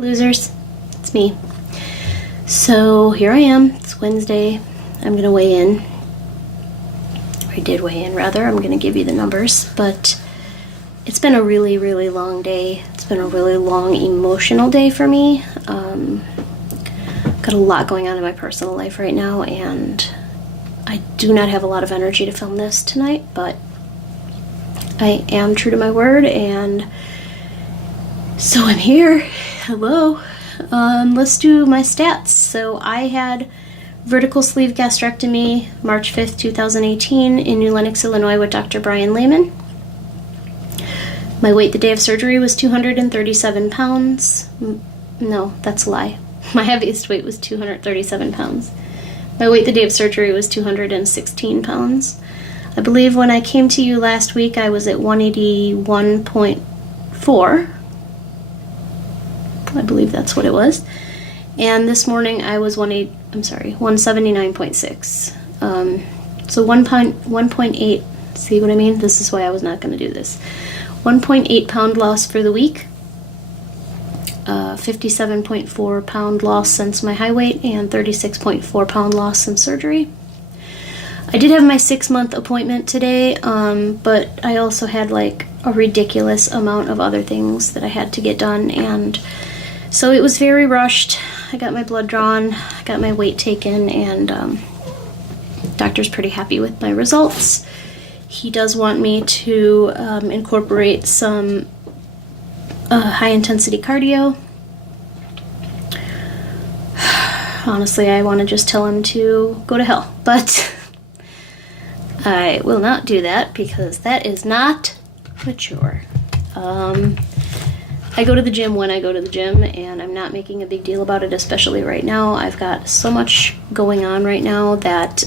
Losers, it's me. So here I am. It's Wednesday. I'm gonna weigh in. I did weigh in, rather. I'm gonna give you the numbers, but it's been a really, really long day. It's been a really long emotional day for me. Got a lot going on in my personal life right now, and I do not have a lot of energy to film this tonight, but I am true to my word, and so I'm here. Hello. Let's do my stats. So I had vertical sleeve gastrectomy March 5th, 2018 in New Lenox, Illinois with Dr. Brian Lehman. My weight the day of surgery was 237 pounds. No, that's a lie. My heaviest weight was 237 pounds. My weight the day of surgery was 216 pounds. I believe when I came to you last week, I was at 181.4. I believe that's what it was. And this morning I was 179.6. So 1.8, see what I mean? This is why I was not going to do this. 1.8 pound loss for the week. 57.4 pound loss since my high weight, and 36.4 pound loss since surgery. I did have my 6-month appointment today, but I also had like a ridiculous amount of other things that I had to get done, and so it was very rushed. I got my blood drawn, I got my weight taken, and doctor's pretty happy with my results. He does want me to incorporate some high-intensity cardio. Honestly, I want to just tell him to go to hell, but I will not do that because that is not mature. I go to the gym when I go to the gym, and I'm not making a big deal about it, especially right now. I've got so much going on right now that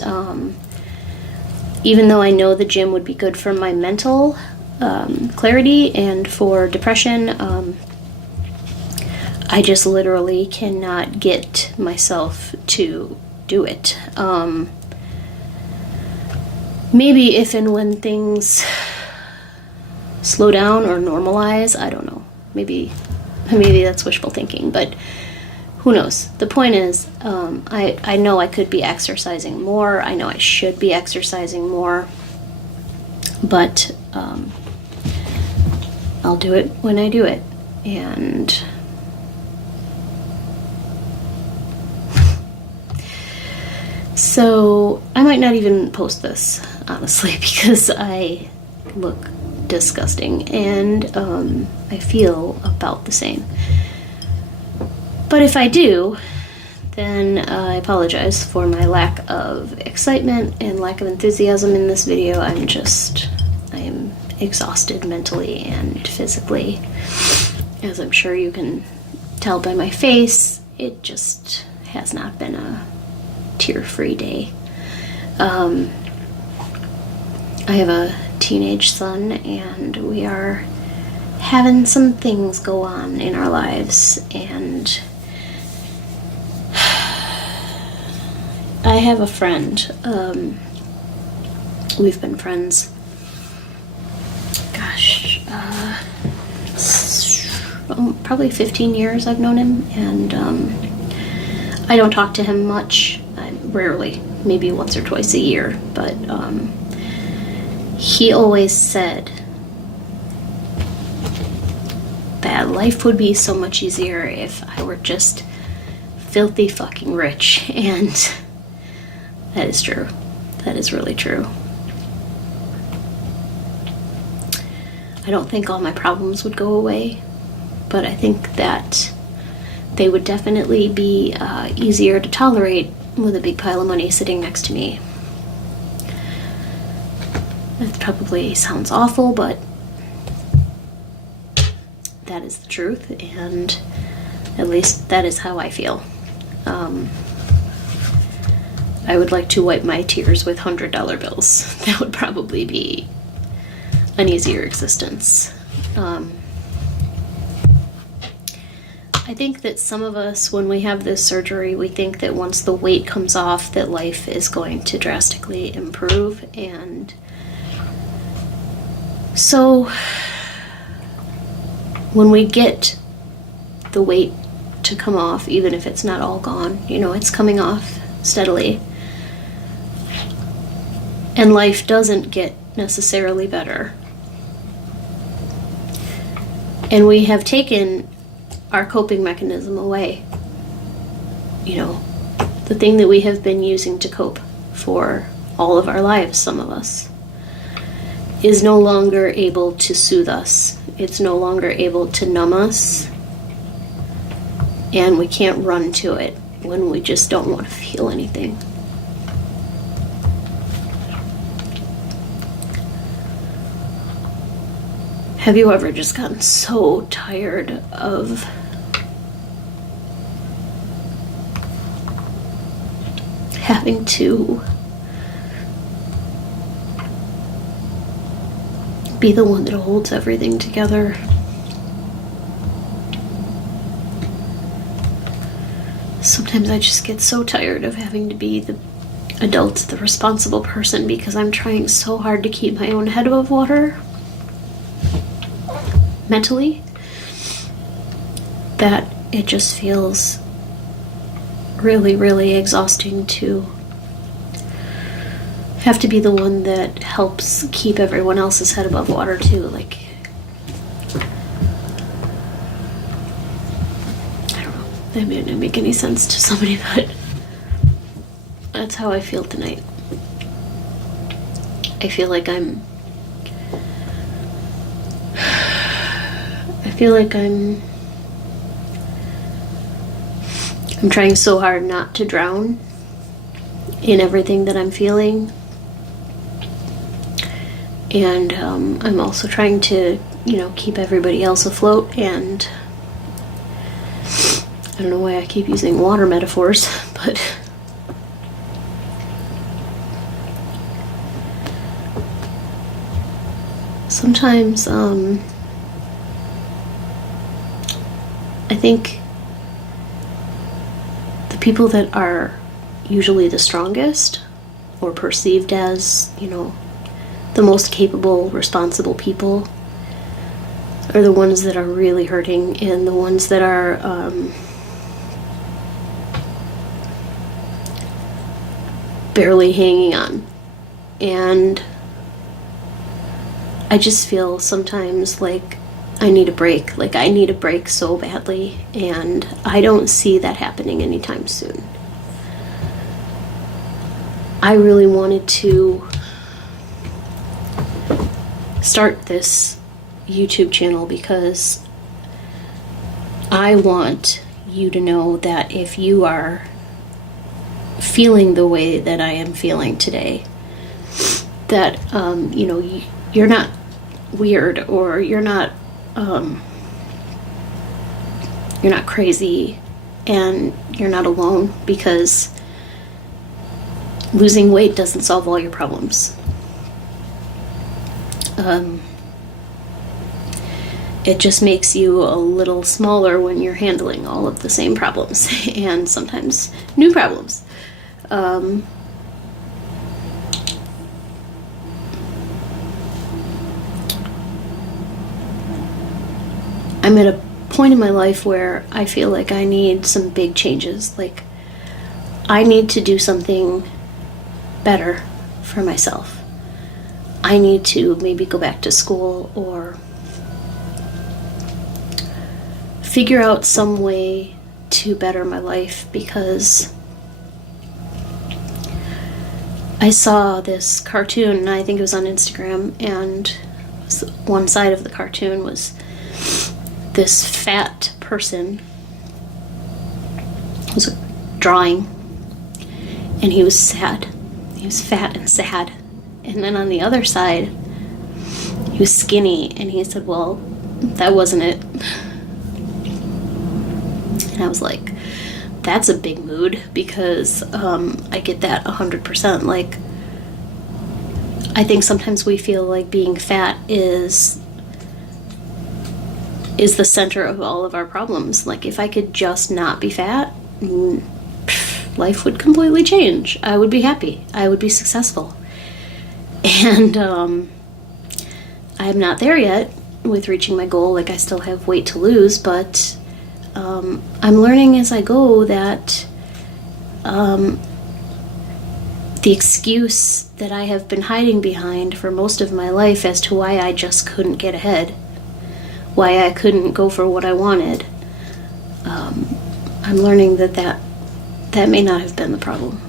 even though I know the gym would be good for my mental clarity and for depression, I just literally cannot get myself to do it. Maybe if and when things slow down or normalize, I don't know. Maybe that's wishful thinking, but who knows? The point is, I know I could be exercising more. I know I should be exercising more, but I'll do it when I do it. And so I might not even post this, honestly, because I look disgusting, and I feel about the same. But if I do, then I apologize for my lack of excitement and lack of enthusiasm in this video. I am exhausted mentally and physically. As I'm sure you can tell by my face, it just has not been a tear-free day. I have a teenage son, and we are having some things go on in our lives, and I have a friend. We've been friends, probably 15 years I've known him, and I don't talk to him much. Rarely, maybe once or twice a year, but he always said that life would be so much easier if I were just filthy fucking rich, and that is true. That is really true. I don't think all my problems would go away, but I think that they would definitely be easier to tolerate with a big pile of money sitting next to me. That probably sounds awful, but that is the truth, and at least that is how I feel. I would like to wipe my tears with $100 bills. That would probably be an easier existence. I think that some of us, when we have this surgery, we think that once the weight comes off, that life is going to drastically improve, and so when we get the weight to come off, even if it's not all gone. You know, it's coming off steadily. And life doesn't get necessarily better. And we have taken our coping mechanism away. You know, the thing that we have been using to cope for all of our lives, some of us, is no longer able to soothe us. It's no longer able to numb us. And we can't run to it when we just don't want to feel anything. Have you ever just gotten so tired of having to be the one that holds everything together? Sometimes I just get so tired of having to be the adult, the responsible person, because I'm trying so hard to keep my own head above water mentally, that it just feels really, really exhausting to have to be the one that helps keep everyone else's head above water too. Like, I don't know, that may not make any sense to somebody, but that's how I feel tonight. I feel like I'm trying so hard not to drown in everything that I'm feeling. And I'm also trying to, you know, keep everybody else afloat. And I don't know why I keep using water metaphors, but sometimes I think the people that are usually the strongest, or perceived as, you know, the most capable, responsible people, are the ones that are really hurting, and the ones that are barely hanging on. And I just feel sometimes like I need a break. Like, I need a break so badly, and I don't see that happening anytime soon. I really wanted to start this YouTube channel because I want you to know that if you are feeling the way that I am feeling today, that you know, you're not weird, or you're not crazy, and you're not alone, because losing weight doesn't solve all your problems. It just makes you a little smaller when you're handling all of the same problems, and sometimes new problems. I'm at a point in my life where I feel like I need some big changes. Like, I need to do something better for myself. I need to maybe go back to school, or figure out some way to better my life, because I saw this cartoon, and I think it was on Instagram, and one side of the cartoon was this fat person. It was a drawing, and he was sad. He was fat and sad. And then on the other side, he was skinny, and he said, well, that wasn't it. And I was like, that's a big mood, because I get that 100%. Like, I think sometimes we feel like being fat is the center of all of our problems. Like, if I could just not be fat, life would completely change. I would be happy. I would be successful. And I'm not there yet with reaching my goal. Like, I still have weight to lose, but I'm learning as I go that the excuse that I have been hiding behind for most of my life as to why I just couldn't get ahead, why I couldn't go for what I wanted, I'm learning that may not have been the problem.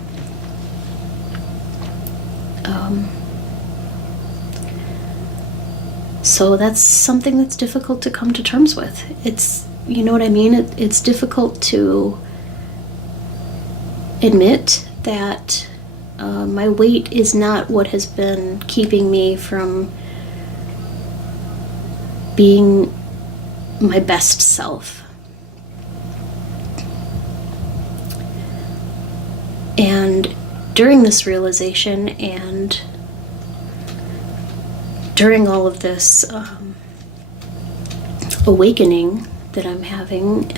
So that's something that's difficult to come to terms with. It's, you know what I mean? It's difficult to admit that my weight is not what has been keeping me from being my best self. And during this realization and during all of this awakening that I'm having,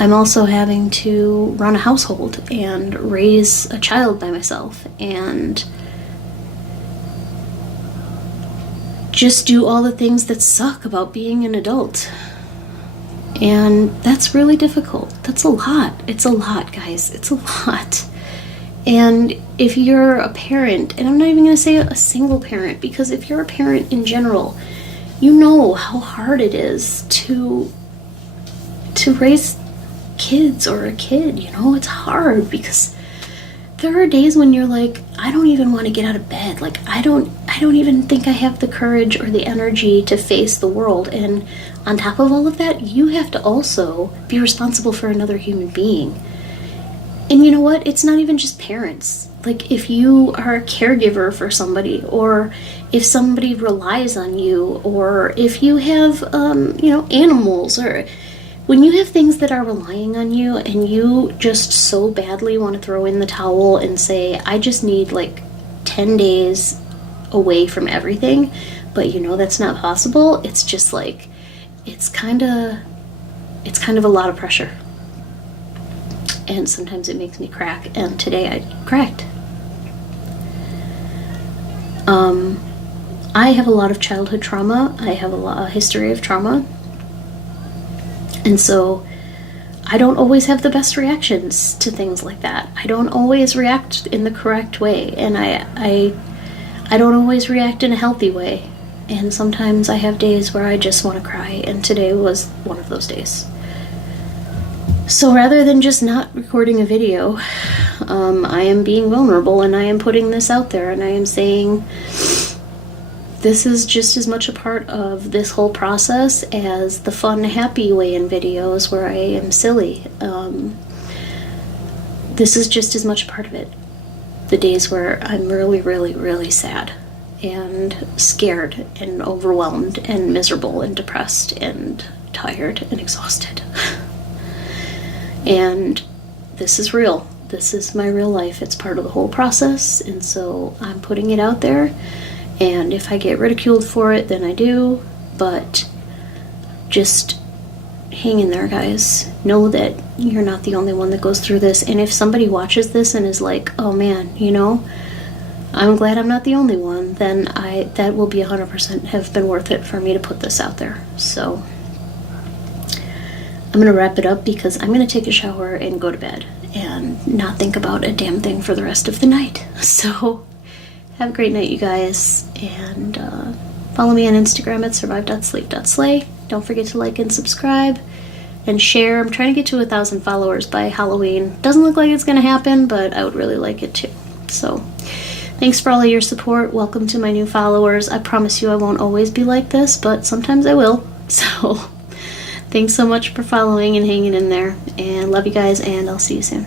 I'm also having to run a household and raise a child by myself and just do all the things that suck about being an adult. And that's really difficult. That's a lot. It's a lot, guys. It's a lot. And if you're a parent, and I'm not even going to say a single parent, because if you're a parent in general, you know how hard it is to raise kids or a kid. You know, it's hard because there are days when you're like, I don't even want to get out of bed. Like, I don't even think I have the courage or the energy to face the world. And on top of all of that, you have to also be responsible for another human being. And you know what? It's not even just parents. Like, if you are a caregiver for somebody, or if somebody relies on you, or if you have, animals, or when you have things that are relying on you and you just so badly want to throw in the towel and say, I just need like 10 days away from everything, but you know that's not possible, it's just like, it's kind of a lot of pressure. And sometimes it makes me crack, and today I cracked. I have a lot of childhood trauma. I have a history of trauma. And so I don't always have the best reactions to things like that. I don't always react in the correct way, and I don't always react in a healthy way. And sometimes I have days where I just want to cry, and today was one of those days. So rather than just not recording a video, I am being vulnerable, and I am putting this out there, and I am saying this is just as much a part of this whole process as the fun, happy way in videos where I am silly. This is just as much a part of it. The days where I'm really, really, really sad and scared and overwhelmed and miserable and depressed and tired and exhausted. And this is real. This is my real life. It's part of the whole process, and so I'm putting it out there. And if I get ridiculed for it, then I do. But just hang in there, guys. Know that you're not the only one that goes through this. And if somebody watches this and is like, oh man, I'm glad I'm not the only one, then that will be 100% have been worth it for me to put this out there. So I'm going to wrap it up because I'm going to take a shower and go to bed and not think about a damn thing for the rest of the night. So have a great night, you guys, and follow me on Instagram at survive.sleep.slay. Don't forget to like and subscribe and share. I'm trying to get to 1,000 followers by Halloween. Doesn't look like it's going to happen, but I would really like it too. So thanks for all of your support. Welcome to my new followers. I promise you I won't always be like this, but sometimes I will. So thanks so much for following and hanging in there, and love you guys, and I'll see you soon.